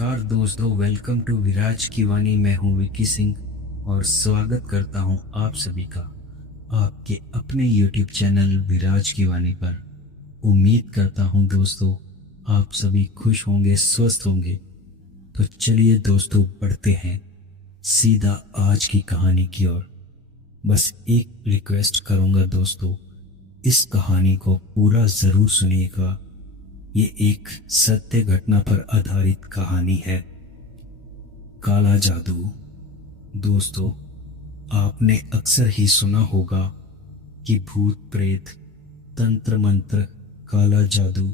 नमस्कार दोस्तों, welcome to विराज की वाणी। मैं हूं विक्की सिंह और स्वागत करता हूं आप सभी का आपके अपने YouTube चैनल विराज की वाणी पर। उम्मीद करता हूं दोस्तों आप सभी खुश होंगे, स्वस्थ होंगे। तो चलिए दोस्तों बढ़ते हैं सीधा आज की कहानी की ओर। बस एक रिक्वेस्ट करूंगा दोस्तों, इस कहानी को पूरा ज़रूर सुनिएगा। ये एक सत्य घटना पर आधारित कहानी है, काला जादू। दोस्तों, आपने अक्सर ही सुना होगा कि भूत प्रेत, तंत्र मंत्र, काला जादू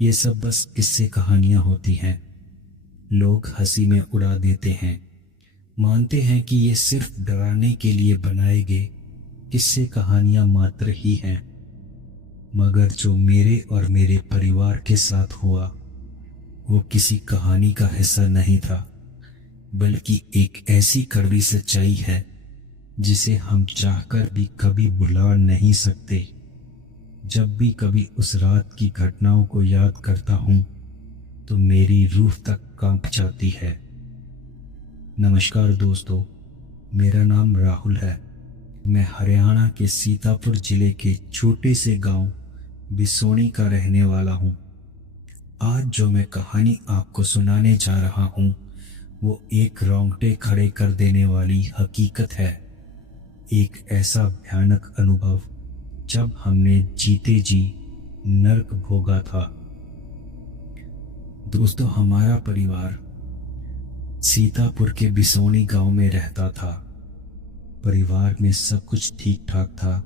ये सब बस किस्से कहानियां होती हैं। लोग हंसी में उड़ा देते हैं, मानते हैं कि ये सिर्फ डराने के लिए बनाए गए किस्से कहानियां मात्र ही हैं। मगर जो मेरे और मेरे परिवार के साथ हुआ वो किसी कहानी का हिस्सा नहीं था, बल्कि एक ऐसी कड़वी सच्चाई है जिसे हम चाहकर भी कभी भुला नहीं सकते। जब भी कभी उस रात की घटनाओं को याद करता हूं तो मेरी रूह तक कांप जाती है। नमस्कार दोस्तों, मेरा नाम राहुल है। मैं हरियाणा के सीतापुर जिले के छोटे से गांव बिसोनी का रहने वाला हूँ। आज जो मैं कहानी आपको सुनाने जा रहा हूँ वो एक रोंगटे खड़े कर देने वाली हकीकत है। एक ऐसा भयानक अनुभव जब हमने जीते जी नर्क भोगा था। दोस्तों, हमारा परिवार सीतापुर के बिसोनी गांव में रहता था। परिवार में सब कुछ ठीक ठाक था।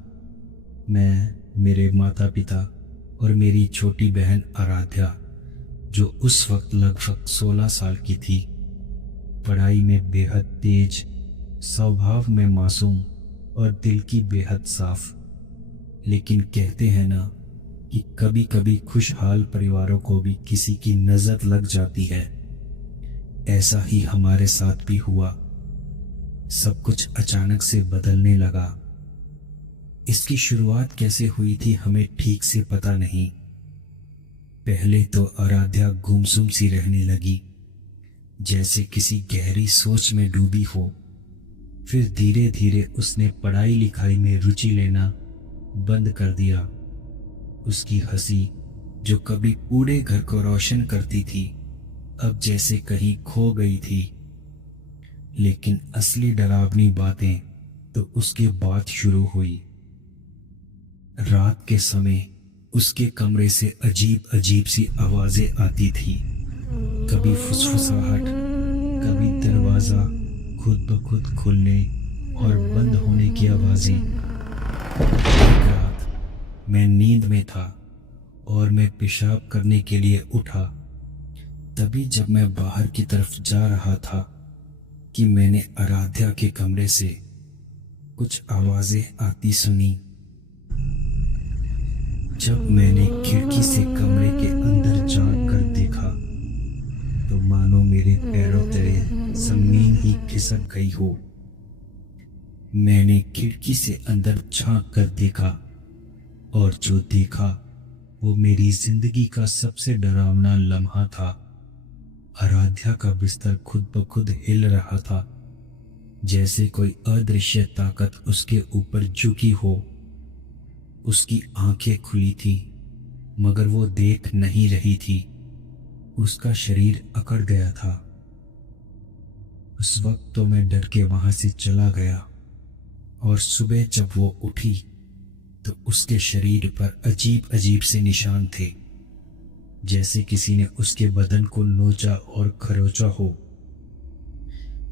मैं, मेरे माता पिता और मेरी छोटी बहन आराध्या, जो उस वक्त लगभग 16 साल की थी, पढ़ाई में बेहद तेज, स्वभाव में मासूम और दिल की बेहद साफ। लेकिन कहते हैं ना कि कभी कभी खुशहाल परिवारों को भी किसी की नजर लग जाती है। ऐसा ही हमारे साथ भी हुआ। सब कुछ अचानक से बदलने लगा। इसकी शुरुआत कैसे हुई थी हमें ठीक से पता नहीं। पहले तो आराध्या गुमसुम सी रहने लगी, जैसे किसी गहरी सोच में डूबी हो। फिर धीरे धीरे उसने पढ़ाई लिखाई में रुचि लेना बंद कर दिया। उसकी हंसी, जो कभी पूरे घर को रोशन करती थी, अब जैसे कहीं खो गई थी। लेकिन असली डरावनी बातें तो उसके बाद शुरू हुई। रात के समय उसके कमरे से अजीब अजीब सी आवाजें आती थी। कभी फुसफुसाहट, कभी दरवाजा खुद ब खुद खुलने और बंद होने की आवाजें। एक रात मैं नींद में था और मैं पेशाब करने के लिए उठा। तभी जब मैं बाहर की तरफ जा रहा था कि मैंने आराध्या के कमरे से कुछ आवाजें आती सुनी। जब मैंने खिड़की से कमरे के अंदर झांक कर देखा तो मानो मेरे पैरों तले जमीन ही खिसक गई हो। मैंने खिड़की से अंदर झांक कर देखा और जो देखा वो मेरी जिंदगी का सबसे डरावना लम्हा था। आराध्या का बिस्तर खुद ब खुद हिल रहा था, जैसे कोई अदृश्य ताकत उसके ऊपर झुकी हो। उसकी आंखें खुली थी मगर वो देख नहीं रही थी। उसका शरीर अकड़ गया था। उस वक्त तो मैं डर के वहां से चला गया और सुबह जब वो उठी तो उसके शरीर पर अजीब अजीब से निशान थे, जैसे किसी ने उसके बदन को नोचा और खरोचा हो।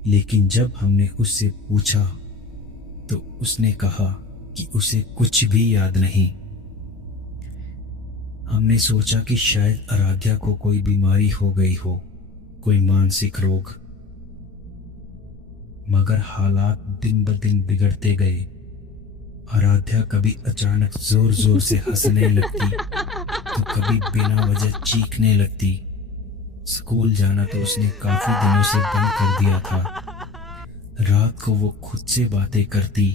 लेकिन जब हमने उससे पूछा तो उसने कहा कि उसे कुछ भी याद नहीं। हमने सोचा कि शायद आराध्या को कोई बीमारी हो गई हो, कोई मानसिक रोग। मगर हालात दिन ब दिन बिगड़ते गए। आराध्या कभी अचानक जोर जोर से हंसने लगती तो कभी बिना वजह चीखने लगती। स्कूल जाना तो उसने काफी दिनों से बंद कर दिया था। रात को वो खुद से बातें करती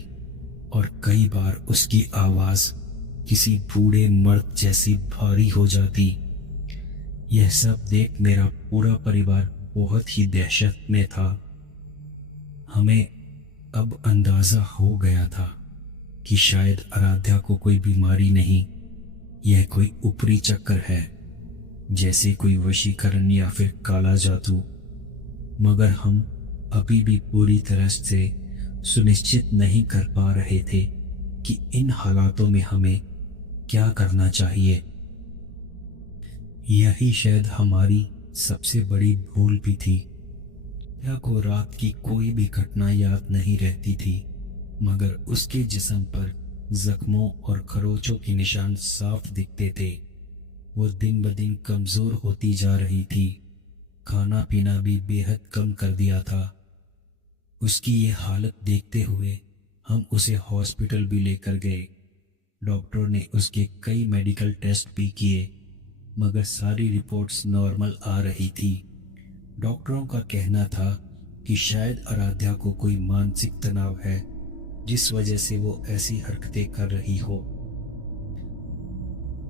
और कई बार उसकी आवाज किसी बूढ़े मर्द जैसी भारी हो जाती। यह सब देख मेरा पूरा परिवार बहुत ही दहशत में था। हमें अब अंदाजा हो गया था कि शायद आराध्या को कोई बीमारी नहीं, यह कोई ऊपरी चक्कर है, जैसे कोई वशीकरण या फिर काला जादू। मगर हम अभी भी पूरी तरह से सुनिश्चित नहीं कर पा रहे थे कि इन हालातों में हमें क्या करना चाहिए। यही शायद हमारी सबसे बड़ी भूल भी थी। या को रात की कोई भी घटना याद नहीं रहती थी, मगर उसके जिस्म पर जख्मों और खरोचों के निशान साफ दिखते थे। वो दिन ब दिन कमजोर होती जा रही थी। खाना पीना भी बेहद कम कर दिया था। उसकी ये हालत देखते हुए हम उसे हॉस्पिटल भी लेकर गए। डॉक्टर ने उसके कई मेडिकल टेस्ट भी किए, मगर सारी रिपोर्ट्स नॉर्मल आ रही थी। डॉक्टरों का कहना था कि शायद आराध्या को कोई मानसिक तनाव है, जिस वजह से वो ऐसी हरकतें कर रही हो।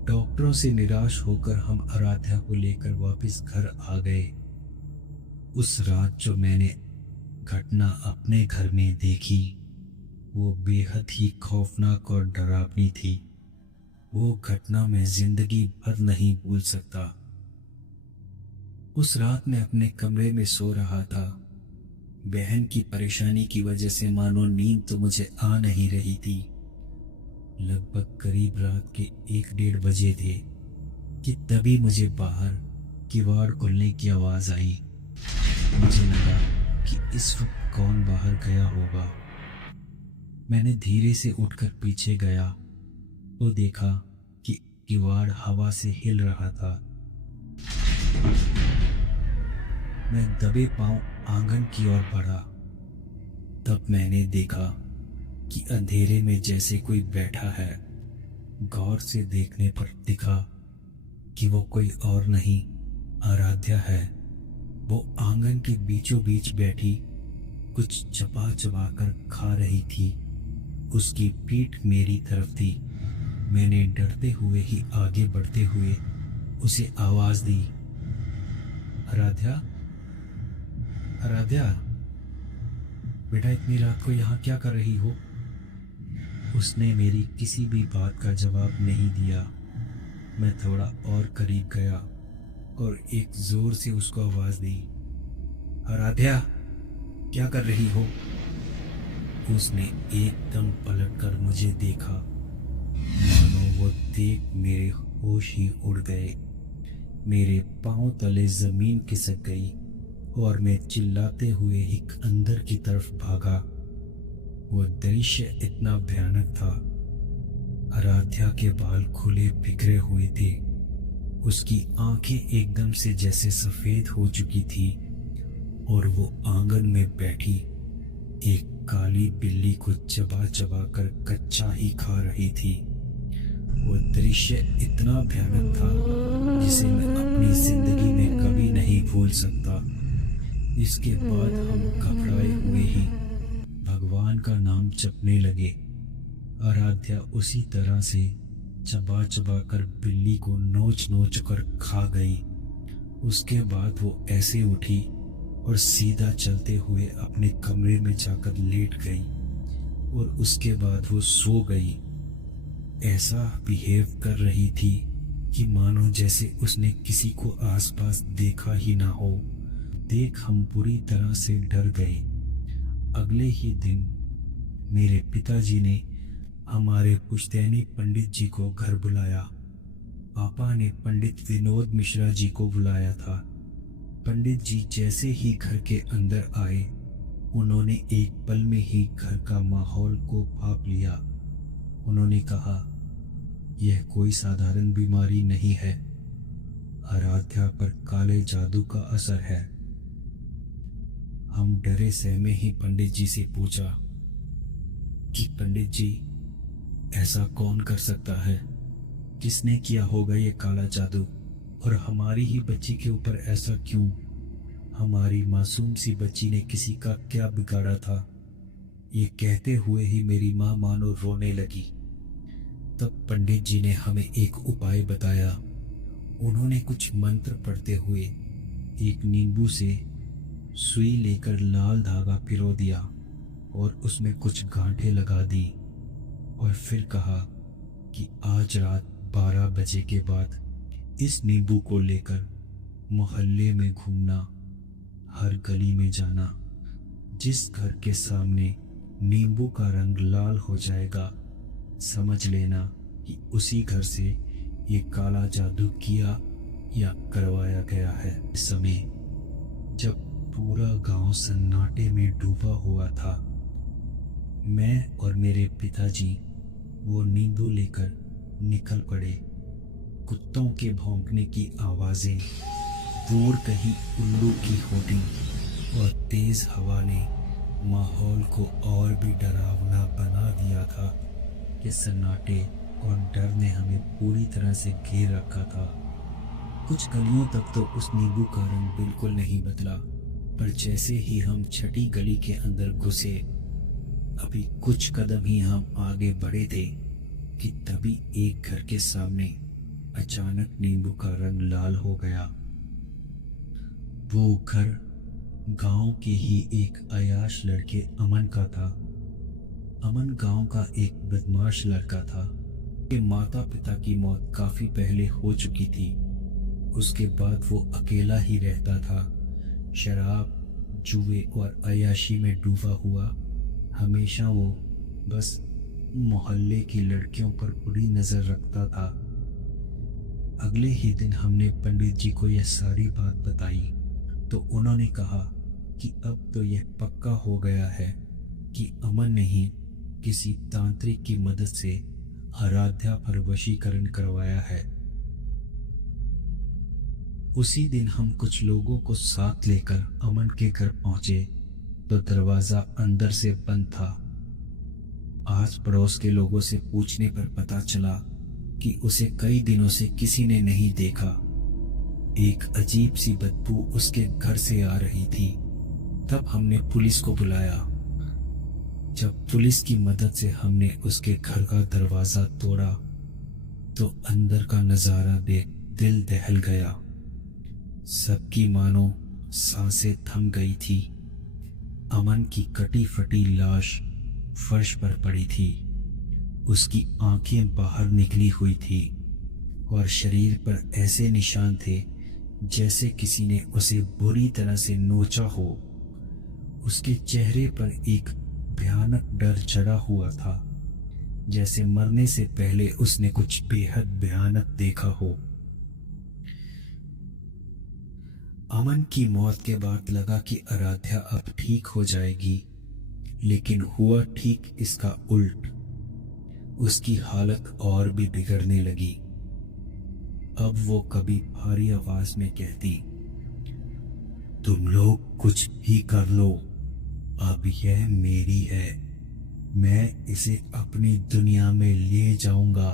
डॉक्टरों से निराश होकर हम आराध्या को लेकर वापस घर आ गए। उस रात जो मैंने घटना अपने घर में देखी, वो बेहद ही खौफनाक और डरावनी थी। वो घटना मैं जिंदगी भर नहीं भूल सकता। उस रात मैं अपने कमरे में सो रहा था। बहन की परेशानी की वजह से मानो नींद तो मुझे आ नहीं रही थी। लगभग करीब रात के 1-1:30 बजे थे कि तभी मुझे बाहर किवाड़ खुलने की आवाज़ आई। मुझे लगा कि इस वक्त कौन बाहर गया होगा। मैंने धीरे से उठकर पीछे गया तो देखा कि किवाड़ हवा से हिल रहा था। मैं दबे पांव आंगन की ओर बढ़ा। तब मैंने देखा कि अंधेरे में जैसे कोई बैठा है। गौर से देखने पर दिखा कि वो कोई और नहीं, आराध्या है। वो आंगन के बीचों बीच बैठी कुछ चबा चबा कर खा रही थी। उसकी पीठ मेरी तरफ थी। मैंने डरते हुए ही आगे बढ़ते हुए उसे आवाज दी, आराध्या, आराध्या, बेटा इतनी रात को यहाँ क्या कर रही हो? उसने मेरी किसी भी बात का जवाब नहीं दिया। मैं थोड़ा और करीब गया और एक जोर से उसको आवाज दी, आराध्या, क्या कर रही हो? उसने एकदम पलटकर मुझे देखा। मानो वो देख मेरे होश ही उड़ गए। मेरे पांव तले जमीन खिसक गई और मैं चिल्लाते हुए ही अंदर की तरफ भागा। वो दृश्य इतना भयानक था। आराध्या के बाल खुले बिखरे हुए थे। उसकी आंखें एकदम से जैसे सफेद हो चुकी थी और वो आंगन में बैठी एक काली बिल्ली को चबा चबा कर कच्चा ही खा रही थी। वो दृश्य इतना भयानक था जिसे मैं अपनी जिंदगी में कभी नहीं भूल सकता। इसके बाद हम घबराए हुए ही भगवान का नाम जपने लगे। आराध्या उसी तरह से चबा चबा कर बिल्ली को नोच नोच कर खा गई। उसके बाद वो ऐसे उठी और सीधा चलते हुए अपने कमरे में जाकर लेट गई और उसके बाद वो सो गई। ऐसा बिहेव कर रही थी कि मानो जैसे उसने किसी को आसपास देखा ही ना हो। देख हम पूरी तरह से डर गए। अगले ही दिन मेरे पिताजी ने हमारे पुश्तैनी पंडित जी को घर बुलाया। पापा ने पंडित विनोद मिश्रा जी को बुलाया था। पंडित जी जैसे ही घर के अंदर आए, उन्होंने एक पल में ही घर का माहौल को भांप लिया। उन्होंने कहा, यह कोई साधारण बीमारी नहीं है, आराध्या पर काले जादू का असर है। हम डरे सहमे ही पंडित जी से पूछा कि पंडित जी, ऐसा कौन कर सकता है? किसने किया होगा ये काला जादू, और हमारी ही बच्ची के ऊपर ऐसा क्यों? हमारी मासूम सी बच्ची ने किसी का क्या बिगाड़ा था? ये कहते हुए ही मेरी माँ मानो रोने लगी। तब पंडित जी ने हमें एक उपाय बताया। उन्होंने कुछ मंत्र पढ़ते हुए एक नींबू से सुई लेकर लाल धागा पिरो दिया और उसमें कुछ गांठें लगा दी और फिर कहा कि आज रात 12 बजे के बाद इस नींबू को लेकर मोहल्ले में घूमना, हर गली में जाना। जिस घर के सामने नींबू का रंग लाल हो जाएगा, समझ लेना कि उसी घर से ये काला जादू किया या करवाया गया है। इस समय जब पूरा गांव सन्नाटे में डूबा हुआ था, मैं और मेरे पिताजी वो नींबू लेकर निकल पड़े। कुत्तों के भौंकने की आवाजें, दूर कहीं उल्लू की होटिंग और तेज हवा ने माहौल को और भी डरावना बना दिया था कि सन्नाटे और डर ने हमें पूरी तरह से घेर रखा था। कुछ गलियों तक तो उस नींबू का रंग बिल्कुल नहीं बदला, पर जैसे ही हम छठी गली के अंदर घुसे, अभी कुछ कदम ही हम आगे बढ़े थे कि तभी एक घर के सामने अचानक नींबू का रंग लाल हो गया। वो घर गांव के ही एक अयाश लड़के अमन का था। अमन गांव का एक बदमाश लड़का था कि माता पिता की मौत काफी पहले हो चुकी थी। उसके बाद वो अकेला ही रहता था। शराब, जुए और अयाशी में डूबा हुआ। हमेशा वो बस मोहल्ले की लड़कियों पर बुरी नजर रखता था। अगले ही दिन हमने पंडित जी को यह सारी बात बताई तो उन्होंने कहा कि अब तो यह पक्का हो गया है कि अमन ने ही किसी तांत्रिक की मदद से आराध्या पर वशीकरण करवाया है। उसी दिन हम कुछ लोगों को साथ लेकर अमन के घर पहुंचे तो दरवाजा अंदर से बंद था। आस पड़ोस के लोगों से पूछने पर पता चला कि उसे कई दिनों से किसी ने नहीं देखा। एक अजीब सी बदबू उसके घर से आ रही थी। तब हमने पुलिस को बुलाया। जब पुलिस की मदद से हमने उसके घर का दरवाजा तोड़ा तो अंदर का नजारा देख दिल दहल गया। सबकी मानो सांसें थम गई थी। अमन की कटी फटी लाश फर्श पर पड़ी थी। उसकी आंखें बाहर निकली हुई थी और शरीर पर ऐसे निशान थे जैसे किसी ने उसे बुरी तरह से नोचा हो। उसके चेहरे पर एक भयानक डर चढ़ा हुआ था, जैसे मरने से पहले उसने कुछ बेहद भयानक देखा हो। अमन की मौत के बाद लगा कि आराध्या अब ठीक हो जाएगी, लेकिन हुआ ठीक इसका उल्ट। उसकी हालत और भी बिगड़ने लगी। अब वो कभी भारी आवाज में कहती, तुम लोग कुछ भी कर लो, अब यह मेरी है, मैं इसे अपनी दुनिया में ले जाऊंगा।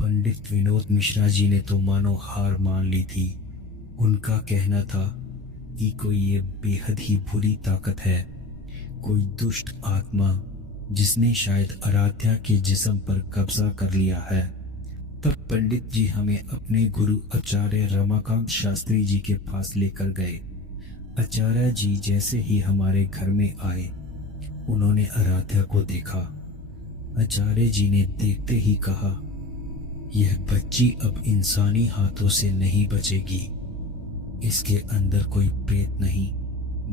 पंडित विनोद मिश्रा जी ने तो मानो हार मान ली थी। उनका कहना था कि कोई ये बेहद ही बुरी ताकत है, कोई दुष्ट आत्मा जिसने शायद आराध्या के जिस्म पर कब्जा कर लिया है। तब पंडित जी हमें अपने गुरु आचार्य रमाकांत शास्त्री जी के पास लेकर गए। आचार्य जी जैसे ही हमारे घर में आए, उन्होंने आराध्या को देखा। आचार्य जी ने देखते ही कहा, यह बच्ची अब इंसानी हाथों से नहीं बचेगी। इसके अंदर कोई प्रेत नहीं,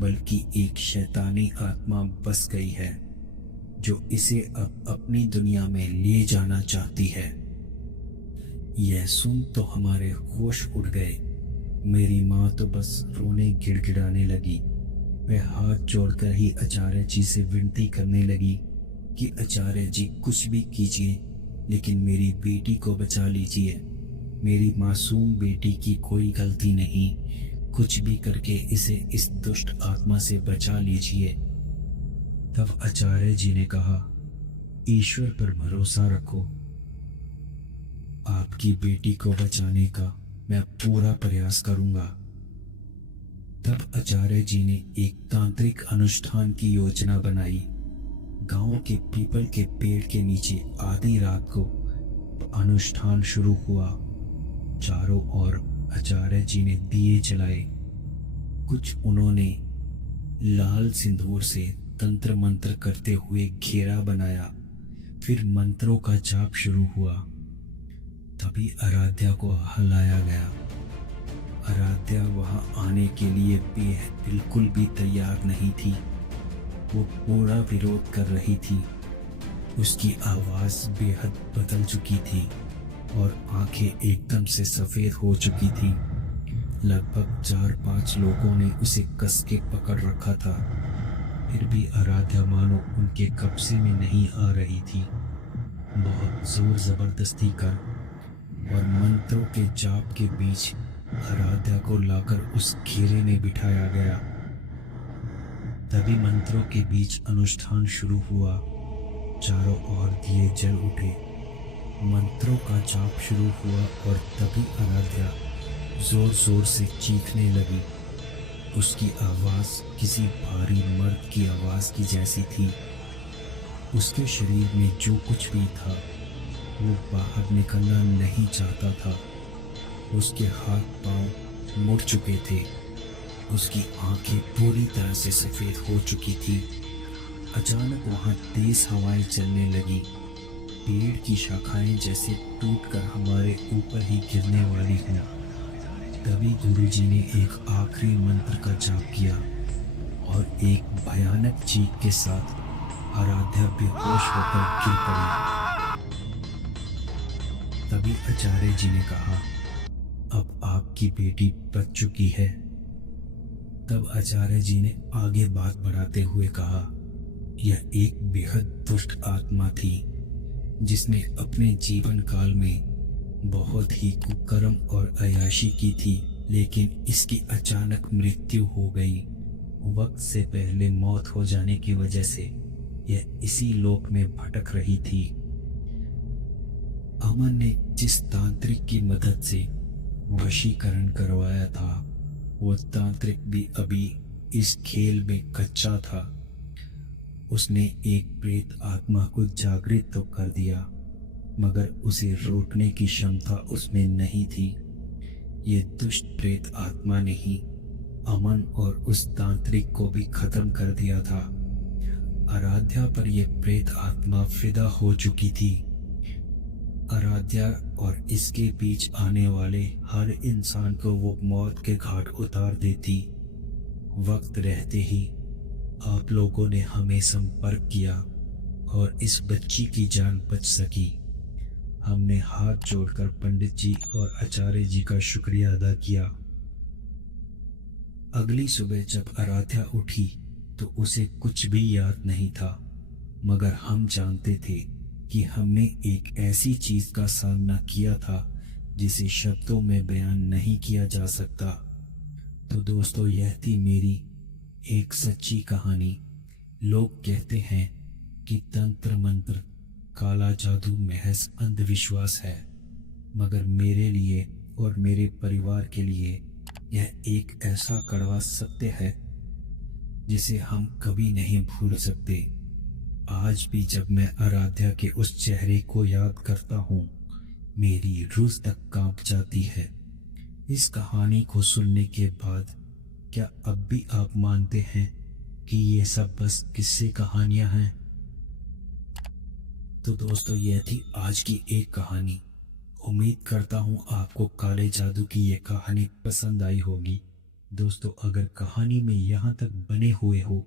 बल्कि एक शैतानी आत्मा बस गई है जो इसे अब अपनी दुनिया में ले जाना चाहती है। यह सुन तो हमारे होश उड़ गए। मेरी माँ तो बस रोने गिड़गिड़ाने लगी। वह हाथ जोड़कर ही आचार्य जी से विनती करने लगी कि आचार्य जी कुछ भी कीजिए, लेकिन मेरी बेटी को बचा लीजिए। मेरी मासूम बेटी की कोई गलती नहीं, कुछ भी करके इसे इस दुष्ट आत्मा से बचा लीजिए। तब आचार्य जी ने कहा, ईश्वर पर भरोसा रखो, आपकी बेटी को बचाने का मैं पूरा प्रयास करूंगा। तब आचार्य जी ने एक तांत्रिक अनुष्ठान की योजना बनाई। गांव के पीपल के पेड़ के नीचे आधी रात को अनुष्ठान शुरू हुआ। चारों ओर आचार्य जी ने दिए जलाए। कुछ उन्होंने लाल सिंदूर से तंत्र मंत्र करते हुए घेरा बनाया। फिर मंत्रों का जाप शुरू हुआ। तभी आराध्या को हलाया गया। आराध्या वहां आने के लिए बिल्कुल भी तैयार नहीं थी। वो पूरा विरोध कर रही थी। उसकी आवाज बेहद बदल चुकी थी और आंखें एकदम से सफेद हो चुकी थी। लगभग 4-5 लोगों ने उसे कस के पकड़ रखा था। फिर भी आराध्या मानो उनके कब्जे में नहीं आ रही थी। बहुत जोर जबरदस्ती कर और मंत्रों के जाप के बीच आराध्या को लाकर उस घेरे में बिठाया गया। तभी मंत्रों के बीच अनुष्ठान शुरू हुआ। चारों ओर दिए जल उठे। मंत्रों का जाप शुरू हुआ और तभी आराध्या जोर जोर से चीखने लगी। उसकी आवाज किसी भारी मर्द की आवाज की जैसी थी। उसके शरीर में जो कुछ भी था वो बाहर निकलना नहीं चाहता था। उसके हाथ पांव मुड़ चुके थे। उसकी आंखें पूरी तरह से सफेद हो चुकी थी। अचानक वहां तेज हवाएं चलने लगी। पेड़ की शाखाएं जैसे टूटकर हमारे ऊपर ही गिरने वाली हैं। तभी गुरुजी ने एक आखिरी मंत्र का जाप किया और एक भयानक चीख के साथ आराध्या बेहोश होकर गिर पड़ी। तभी आचार्य जी ने कहा, अब आपकी बेटी बच चुकी है। तब आचार्य जी ने आगे बात बढ़ाते हुए कहा, यह एक बेहद दुष्ट आत्मा थी जिसने अपने जीवन काल में बहुत ही कुकर्म और अय्याशी की थी, लेकिन इसकी अचानक मृत्यु हो गई। वक्त से पहले मौत हो जाने की वजह से यह इसी लोक में भटक रही थी। अमन ने जिस तांत्रिक की मदद से वशीकरण करवाया था वो तांत्रिक भी अभी इस खेल में कच्चा था। उसने एक प्रेत आत्मा को जागृत तो कर दिया मगर उसे रोकने की क्षमता उसमें नहीं थी। ये दुष्ट प्रेत आत्मा ने ही अमन और उस तांत्रिक को भी खत्म कर दिया था। आराध्या पर यह प्रेत आत्मा फिदा हो चुकी थी। आराध्या और इसके बीच आने वाले हर इंसान को वो मौत के घाट उतार देती। वक्त रहते ही आप लोगों ने हमें संपर्क किया और इस बच्ची की जान बच सकी। हमने हाथ जोड़कर पंडित जी और आचार्य जी का शुक्रिया अदा किया। अगली सुबह जब आराध्या उठी तो उसे कुछ भी याद नहीं था, मगर हम जानते थे कि हमने एक ऐसी चीज का सामना किया था जिसे शब्दों में बयान नहीं किया जा सकता। तो दोस्तों, यह थी मेरी एक सच्ची कहानी। लोग कहते हैं कि तंत्र मंत्र काला जादू महज अंधविश्वास है, मगर मेरे लिए और मेरे परिवार के लिए यह एक ऐसा कड़वा सत्य है जिसे हम कभी नहीं भूल सकते। आज भी जब मैं आराध्या के उस चेहरे को याद करता हूँ मेरी रूह तक कांप जाती है। इस कहानी को सुनने के बाद क्या अब भी आप मानते हैं कि ये सब बस किस्से कहानियां हैं? तो दोस्तों, यह थी आज की एक कहानी। उम्मीद करता हूँ आपको काले जादू की ये कहानी पसंद आई होगी। दोस्तों, अगर कहानी में यहाँ तक बने हुए हो